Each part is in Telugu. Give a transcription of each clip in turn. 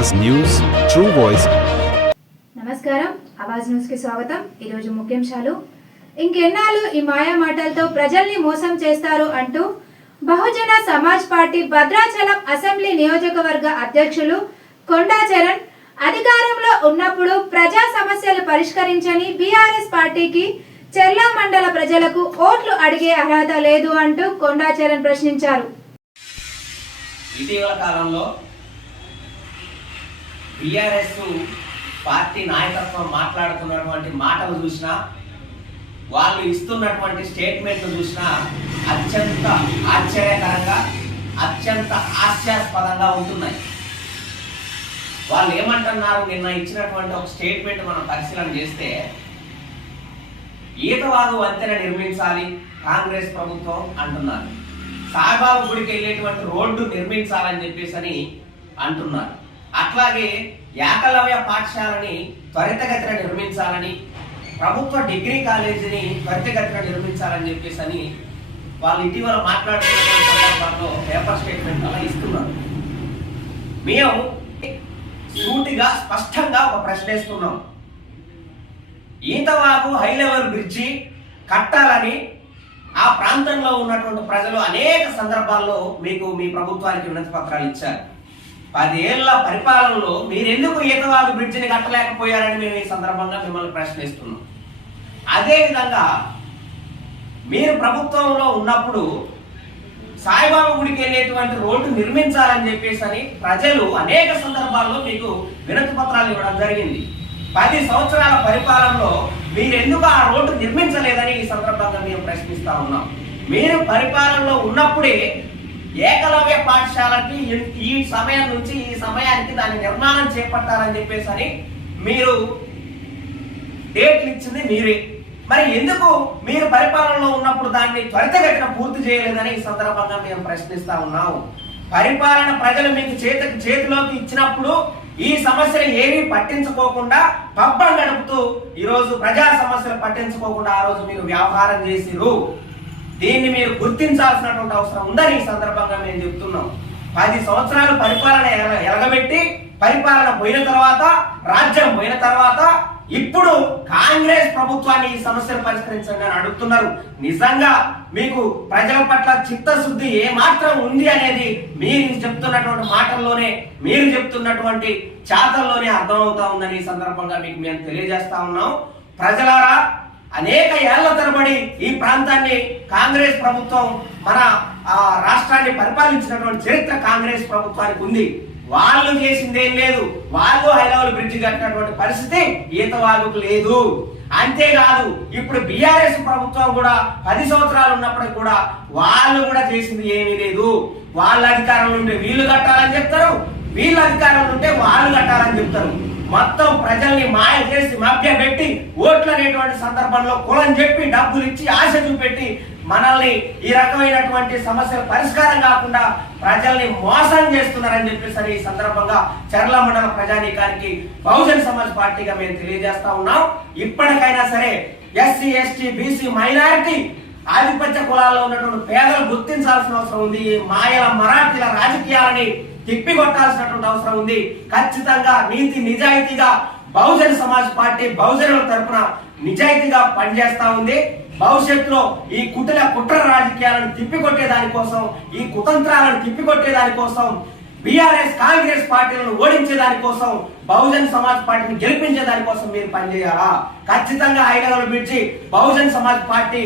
ఆవాజ్ న్యూస్ ట్రూ వాయిస్ నమస్కారం. ఆవాజ్ న్యూస్కి స్వాగతం. ఈరోజు ముఖ్యాంశాలు. ఇంకెన్నాళ్ళు ఈ మాయా మాటలతో ప్రజల్ని మోసం చేస్తారు అంటూ బహుజన సమాజ్ పార్టీ భద్రాచలం అసెంబ్లీ నియోజకవర్గ అధ్యక్షులు కొండా చరణ్ అధికారంలో ఉన్నప్పుడు ప్రజా సమస్యలు పరిష్కరించని బీఆర్ఎస్ పార్టీకి చెర్లా మండల ప్రజలకు ఓట్లు అడిగే అర్హత లేదు అంటూ కొండా చరణ్ ప్రశ్నించారు. ఇటీవల కాలంలో బీఆర్ఎస్ పార్టీ నాయకత్వం మాట్లాడుతున్నటువంటి మాటలు చూసినా వాళ్ళు ఇస్తున్నటువంటి స్టేట్మెంట్లు చూసినా అత్యంత ఆశ్చర్యకరంగా అత్యంత హాస్యాస్పదంగా ఉంటున్నాయి. వాళ్ళు ఏమంటున్నారు నిన్న ఇచ్చినటువంటి ఒక స్టేట్మెంట్ మనం పరిశీలన చేస్తే ఈతవాగు వంతెన నిర్మించాలి కాంగ్రెస్ ప్రభుత్వం అంటున్నారు. సాయిబాబు గుడికి వెళ్ళేటువంటి రోడ్డు నిర్మించాలని చెప్పేసి అని అంటున్నారు. అట్లాగే ఏకలవ్య పాఠశాలని త్వరితగతిన నిర్మించాలని ప్రభుత్వ డిగ్రీ కాలేజీని త్వరితగతిన నిర్మించాలని చెప్పేసి అని వాళ్ళు ఇటీవల మాట్లాడుతున్న సందర్భాల్లో పేపర్ స్టేట్మెంట్ అలా ఇస్తున్నారు. మేము సూటిగా స్పష్టంగా ఒక ప్రశ్న వేస్తున్నాం. ఈతవాగు హై లెవెల్ బ్రిడ్జి కట్టాలని ఆ ప్రాంతంలో ఉన్నటువంటి ప్రజలు అనేక సందర్భాల్లో మీకు మీ ప్రభుత్వానికి వినతి పత్రాలు ఇచ్చారు. పదేళ్ళ పరిపాలనలో మీరెందుకు ఎందుకు బ్రిడ్జిని కట్టలేకపోయారని మేము ఈ సందర్భంగా మిమ్మల్ని ప్రశ్నిస్తున్నాం. అదేవిధంగా మీరు ప్రభుత్వంలో ఉన్నప్పుడు సాయిబాబా గుడికి వెళ్ళేటువంటి రోడ్డు నిర్మించాలని చెప్పేసి అని ప్రజలు అనేక సందర్భాల్లో మీకు వినతి పత్రాలు ఇవ్వడం జరిగింది. పది సంవత్సరాల పరిపాలనలో మీరెందుకు ఆ రోడ్డు నిర్మించలేదని ఈ సందర్భంగా మేము ప్రశ్నిస్తా ఉన్నాం. మీరు పరిపాలనలో ఉన్నప్పుడే ఏకలవ్య పాఠశాలకి ఈ- సమయం నుంచి ఈ సమయానికి దాని నిర్మాణం చేపట్టాలని చెప్పేసి అని మీరు డేట్లు ఇచ్చింది మీరే. మరి ఎందుకు మీరు పరిపాలనలో ఉన్నప్పుడు దాన్ని త్వరితగతిన పూర్తి చేయలేదని ఈ సందర్భంగా మేము ప్రశ్నిస్తా ఉన్నాం. పరిపాలన ప్రజలు మీకు చేతికి చేతిలోకి ఇచ్చినప్పుడు ఈ సమస్యలు ఏమీ పట్టించుకోకుండా పబ్బం గడుపుతూ ఈరోజు ప్రజా సమస్యలు పట్టించుకోకుండా ఆ రోజు మీరు వ్యవహారం చేసిరు దీన్ని మీరు గుర్తించాల్సినటువంటి అవసరం ఉందని ఈ సందర్భంగా మేము చెప్తున్నాం. పది సంవత్సరాలు పరిపాలన ఎలగబెట్టి పరిపాలన పోయిన తర్వాత రాజ్యం పోయిన తర్వాత ఇప్పుడు కాంగ్రెస్ ప్రభుత్వాన్ని ఈ సమస్యలు పరిష్కరించండి అని అడుగుతున్నారు. నిజంగా మీకు ప్రజల పట్ల చిత్తశుద్ధి ఏ మాత్రం ఉంది అనేది మీరు చెప్తున్నటువంటి మాటల్లోనే మీరు చెప్తున్నటువంటి చాతల్లోనే అర్థమవుతా ఉందని ఈ సందర్భంగా మీకు మేము తెలియజేస్తా ఉన్నాం. ప్రజలారా అనేక ఏళ్ళ తరబడి ఈ ప్రాంతాన్ని కాంగ్రెస్ ప్రభుత్వం మన ఆ, రాష్ట్రాన్ని పరిపాలించినటువంటి చరిత్ర కాంగ్రెస్ ప్రభుత్వానికి ఉంది. వాళ్ళు చేసిందేం లేదు. వాళ్ళు హైదరాబాద్ బ్రిడ్జ్ కట్టినటువంటి పరిస్థితి ఈత వాళ్ళకు లేదు. అంతేకాదు ఇప్పుడు బీఆర్ఎస్ ప్రభుత్వం కూడా పది సంవత్సరాలు ఉన్నప్పటికి కూడా వాళ్ళు కూడా చేసింది ఏమీ లేదు. వాళ్ళ అధికారంలో ఉంటే వీళ్ళు కట్టాలని చెప్తారు. వీళ్ళ అధికారంలో ఉంటే వాళ్ళు కట్టాలని చెప్తారు. మొత్తం ప్రజల్ని మాయ చేసి మభ్య పెట్టి ఓట్లు అనేటువంటి సందర్భంలో కులం చెప్పి డబ్బులు ఇచ్చి ఆశ చూపెట్టి మనల్ని ఈ రకమైనటువంటి సమస్యల పరిష్కారం కాకుండా ప్రజల్ని మోసం చేస్తున్నారని చెప్పేసి ఈ సందర్భంగా చర్ల మండల ప్రజానీకానికి బహుజన్ సమాజ్ పార్టీగా మేము తెలియజేస్తా ఉన్నాం. ఇప్పటికైనా సరే ఎస్సీ ఎస్టీ బీసీ మైనారిటీ ఆధిపత్య కులాల్లో ఉన్నటువంటి పేదలు గుర్తించాల్సిన అవసరం ఉంది. మాయల మరాఠీల రాజకీయాలని తిప్పికొట్టాల్సినటువంటి అవసరం ఉంది. ఖచ్చితంగా నీతి నిజాయితీగా బహుజన సమాజ్ పార్టీ బహుజనుల తరపున నిజాయితీగా పనిచేస్తా ఉంది. భవిష్యత్తులో ఈ కుటుల కుట్ర రాజకీయాలను తిప్పికొట్టే దానికోసం ఈ కుతంత్రాలను తిప్పికొట్టే దానికోసం బీఆర్ఎస్ కాంగ్రెస్ పార్టీలను ఓడించే దానికోసం బహుజన్ సమాజ్ పార్టీని గెలిపించే దానికోసం మీరు పనిచేయాలా? ఖచ్చితంగా ఐదవ పిలిచి బహుజన్ సమాజ్ పార్టీ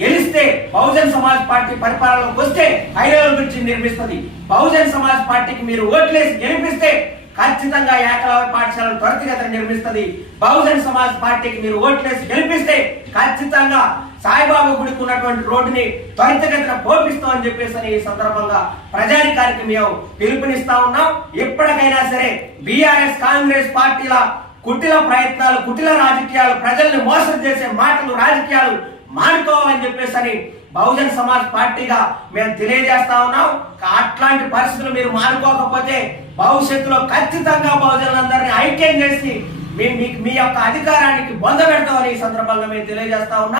గెలిస్తే బహుజన్ సమాజ్ పార్టీ పరిపాలనలోకి వస్తే హైదరాబాద్ బ్రిడ్జి నిర్మిస్తుంది. బహుజన్ సమాజ్ పార్టీకి మీరు ఓట్లేసి గెలిపిస్తే ఖచ్చితంగా ఏకలవ్య పాఠశాలను త్వరితగతిన నిర్మిస్తుంది. బహుజన్ సమాజ్ పార్టీకి మీరు ఓట్లేసి గెలిపిస్తే ఖచ్చితంగా సాయిబాబా గుడికి ఉన్నటువంటి రోడ్డుని త్వరితగతిన పోపిస్తామని చెప్పేసి అని ఈ సందర్భంగా ప్రజానికానికి మేము పిలుపునిస్తా ఉన్నాం. ఎప్పటికైనా సరే బీఆర్ఎస్ కాంగ్రెస్ పార్టీల కుటిల ప్రయత్నాలు కుటిల రాజకీయాలు ప్రజల్ని మోసం చేసే మాటలు రాజకీయాలు మానుకోవాలని చెప్పేసి అని బహుజన్ సమాజ్ పార్టీగా మేము తెలియజేస్తా ఉన్నాం. అట్లాంటి పరిస్థితులు మీరు మానుకోకపోతే భవిష్యత్తులో ఖచ్చితంగా బహుజనులందరినీ ఐక్యం చేసి మీ మీ- మీ యొక్క అధికారానికి బొంద పెడతామని ఈ సందర్భంగా మేము తెలియజేస్తా ఉన్నాం.